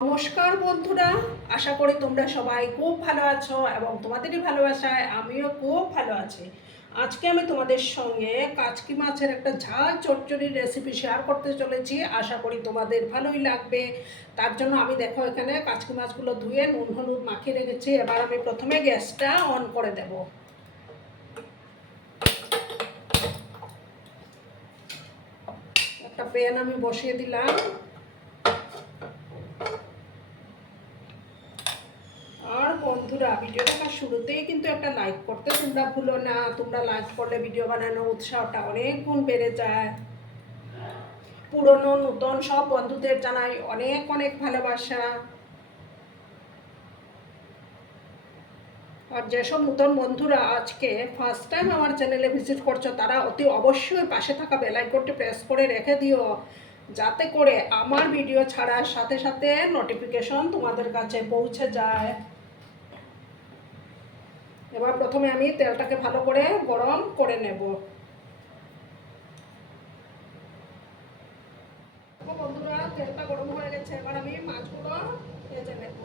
নমস্কার বন্ধুরা, আশা করি তোমরা সবাই খুব ভালো আছো এবং তোমাদেরই ভালোবাসায় আমিও খুব ভালো আছি। আজকে আমি তোমাদের সঙ্গে কাচকি মাছের একটা ঝাল চচ্চড়ির রেসিপি শেয়ার করতে চলেছি। আশা করি তোমাদের ভালোই লাগবে। তার জন্য আমি দেখো এখানে কাচকি মাছগুলো ধুয়ে নুন, হলুদ মাখিয়ে রেখেছি। এবার আমি প্রথমে গ্যাসটা অন করে দেব। একটা প্যান আমি বসিয়ে দিলাম আর বন্ধুরা ভিডিও দেখার শুরুতেই কিন্তু একটা লাইক করতে তোমরা ভুলো না। তোমরা লাইক করলে ভিডিও বানানোর উৎসাহটা অনেক গুণ বেড়ে যায়। পুরনো, নূতন সব বন্ধুদের জানাই অনেক অনেক ভালোবাসা। আর যেসব নতুন বন্ধুরা আজকে ফার্স্ট টাইম আমার চ্যানেলে ভিজিট করছ, তারা অতি অবশ্যই পাশে থাকা বেলাইকনটি প্রেস করে রেখে দিও। যাতে করে আমার ভিডিও ছাড়ার সাথে সাথে নোটিফিকেশন তোমাদের কাছে পৌঁছে যায়। এবার প্রথমে আমি তেলটাকে ভালো করে গরম করে নেব। বন্ধুরা, তেলটা গরম হয়ে গেছে, এবার আমি মাছগুলো ভেজে নেব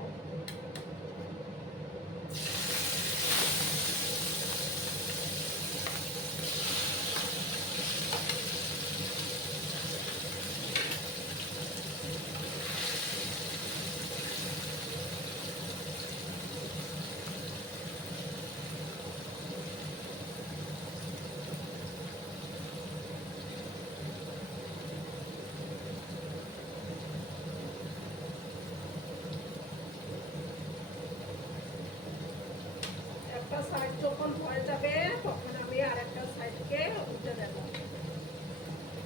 একটা সাইড যখন হয়ে যাবে, তখন আমি আরেকটা সাইডকে উল্টে দেবো।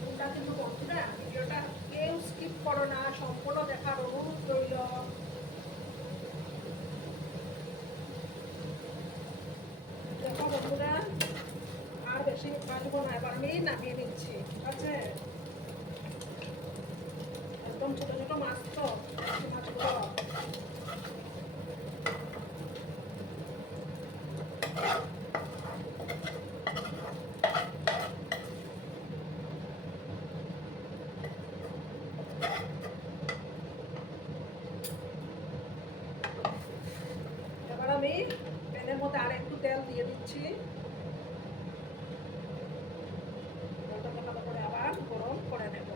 তোমরা কিন্তু বন্ধুরা ভিডিওটা কেউ স্কিপ করো না, সম্পূর্ণ দেখার অনুরোধ রইল। দেখো বন্ধুরা, আর বেশি ভাজবো না, এবার আমি নামিয়ে নিচ্ছি ঠিক আছে একদম ছোট ছোট মাছ তো মাছগুলো এবার আমি প্যানের মধ্যে আর একটু তেল দিয়ে দিচ্ছি আবার গরম করে নেব।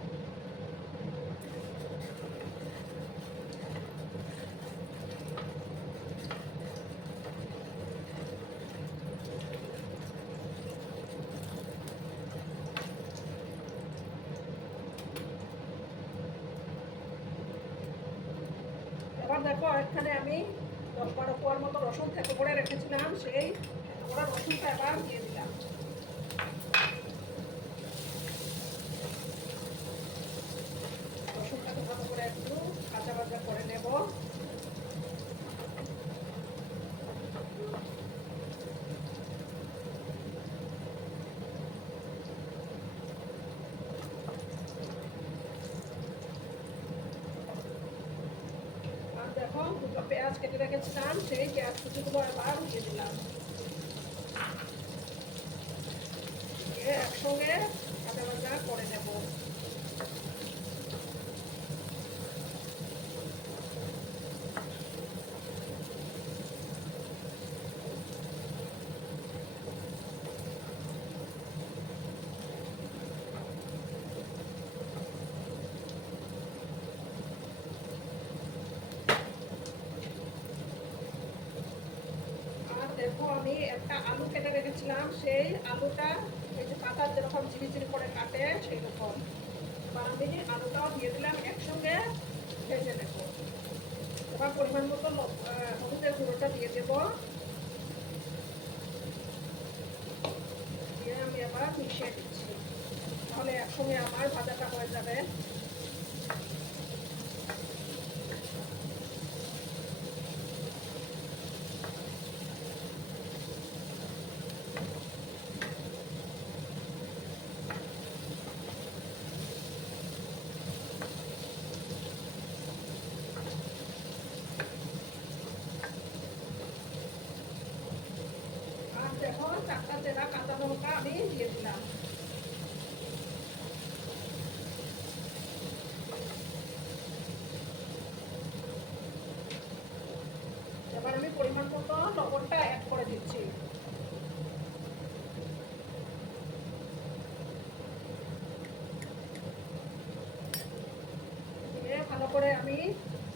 এবার দেখো এখানে আমি দশ বারো কোয়ার মতো রসুন থেকে করে রেখেছিলাম, সেই দিয়ে দিলাম করে একটু কাঁচা করে দেখো পেঁয়াজ কেটে রেখেছিলাম, সেই পেঁয়াজ কুচিগুলো এবার দিয়ে দিলাম। একসঙ্গে ভাজা বাজা করে নেব আর দেখো আমি একটা আলু কেটে রেখেছিলাম, সেই আলুটা এই যে পাতা যেরকম ঝিরি ঝিরি করে কাটে, সেই রকম। এবার আলুটাও দিয়ে দিলাম, একসঙ্গে ভেজে নেব। এবার পরিমাণ মতো হলুদের গুঁড়োটা দিয়ে দেব। দিয়ে আমি আবার মিশিয়ে দিচ্ছি। তাহলে একসঙ্গে আমার ভাজাটা হয়ে যাবে আর দেখো চারটা চেরা কাঁচা লঙ্কা আমি দিয়ে দিলাম এবার আমি পরিমাণ মতো লবণটা অ্যাড করে দিচ্ছি দিয়ে ভালো করে আমি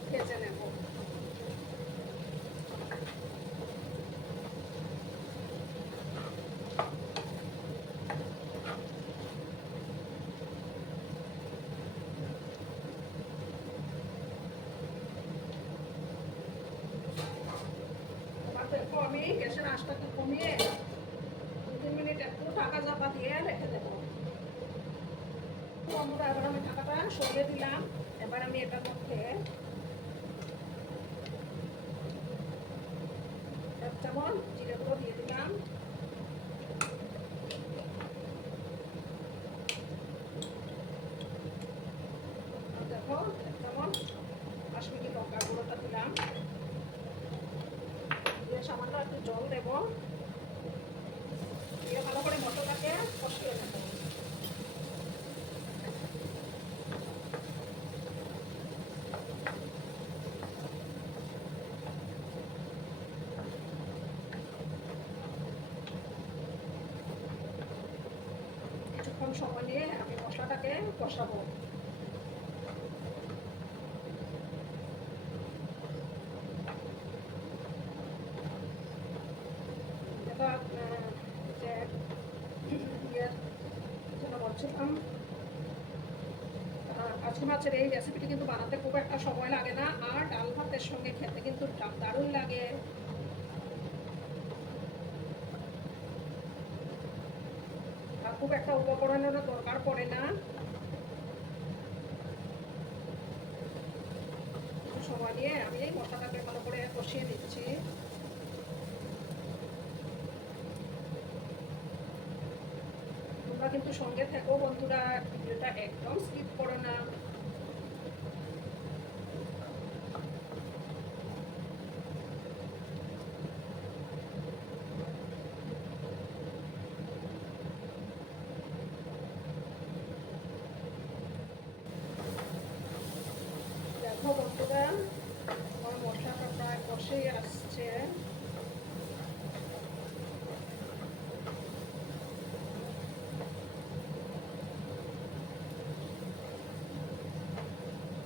ভেজে নেব। গ্যাসের আঁচটাকে কমিয়ে দু তিন মিনিট একটু ঢাকা চাপা দিয়ে রেখে দেবো। বন্ধুরা, এবার আমি ঢাকাটা সরিয়ে দিলাম। এবার আমি এটার মধ্যে এক চামচ জিরে গুঁড়ো দিয়ে দিলাম আর দেখো এক চামচ কাশ্মীরি লঙ্কা গুঁড়োটা দিলাম দিয়ে সামান্য একটু জল দেবো দিয়ে ভালো করে মশলাটাকে কষিয়ে নেব কিছুক্ষণ সময় নিয়ে আমি মশলাটাকে কষাবো। বলছিলাম আহ, মাছের এই রেসিপিটি কিন্তু বানাতে খুব একটা সময় লাগে না আর ডাল ভাতের সঙ্গে খেতে কিন্তু দারুণ লাগে। খুব একটা উপকরণেরও দরকার পড়ে না। সময় নিয়ে আমি এই মশলাটাকে ভালো করে কষিয়ে দিচ্ছি তোমরা কিন্তু সঙ্গে থাকো বন্ধুরা, ভিডিওটা একদম স্কিপ করো না। দেখো বন্ধুরা আমার মশলাটা প্রায় কষেই আসছে।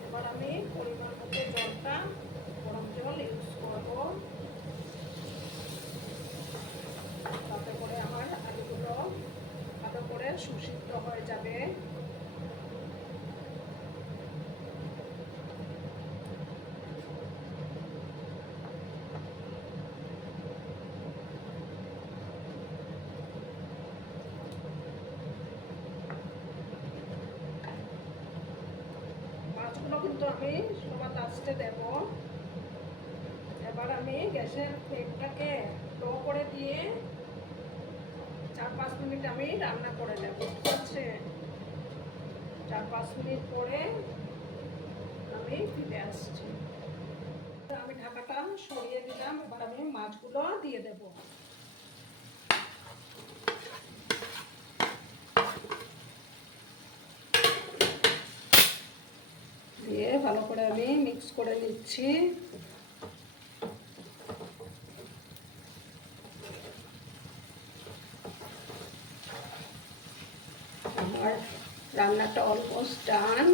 এবার আমি পরিমাণ মতো জলটা গরম জল ইউজ করব। তাতে করে আমার আলুগুলো ভালো করে সুসিদ্ধ হয়ে যাবে মাছগুলো কিন্তু আমি সবার লাস্টে দেব। এবার আমি গ্যাসের ফ্লেমটাকে লো করে দিয়ে চার পাঁচ মিনিট আমি রান্না করে নেব ঠিক আছে চার পাঁচ মিনিট পরে আমি ফিরে আসছি। আমি ঢাকাটা সরিয়ে দিলাম, এবার আমি মাছগুলো দিয়ে দেবো দিয়ে ভালো করে আমি মিক্স করে নিচ্ছি। আমার রান্নাটা অলমোস্ট ডান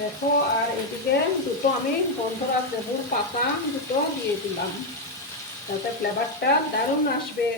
দেখো, আর এদিকে দুটো আমি বন্ধুরা লেবুর পাতা দুটো দিয়ে দিলাম। তাতে ফ্লেভারটা দারুণ আসবে।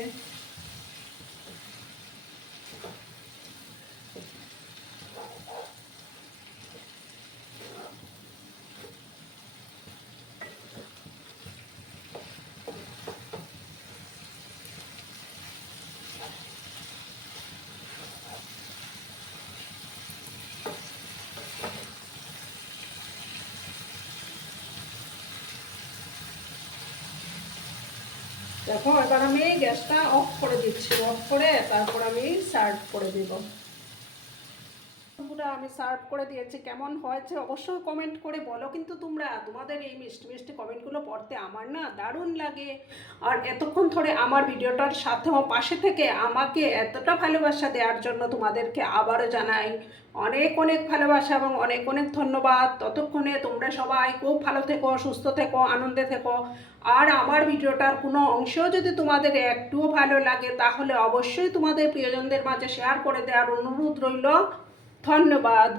দেখো এবার আমি গ্যাসটা অফ করে দিচ্ছি। অফ করে তারপর আমি সার্ভ করে দেব। আমি সার্ভ করে দিয়েছি, কেমন হয়েছে অবশ্যই কমেন্ট করে বলো, কিন্তু তোমরা তোমাদের এই মিষ্টি মিষ্টি কমেন্টগুলো পড়তে আমার না দারুণ লাগে। আর এতক্ষণ ধরে আমার ভিডিওটার সাথে পাশে থেকে আমাকে এতটা ভালোবাসা দেওয়ার জন্য তোমাদেরকে আবারও জানাই অনেক অনেক ভালোবাসা এবং অনেক অনেক ধন্যবাদ। ততক্ষণে তোমরা সবাই খুব ভালো থেকো, সুস্থ থেকো, আনন্দে থেকো। আর আমার ভিডিওটার কোনো অংশও যদি তোমাদের একটুও ভালো লাগে, তাহলে অবশ্যই তোমাদের প্রিয়জনদের মাঝে শেয়ার করে দেওয়ার অনুরোধ রইল। ধন্যবাদ।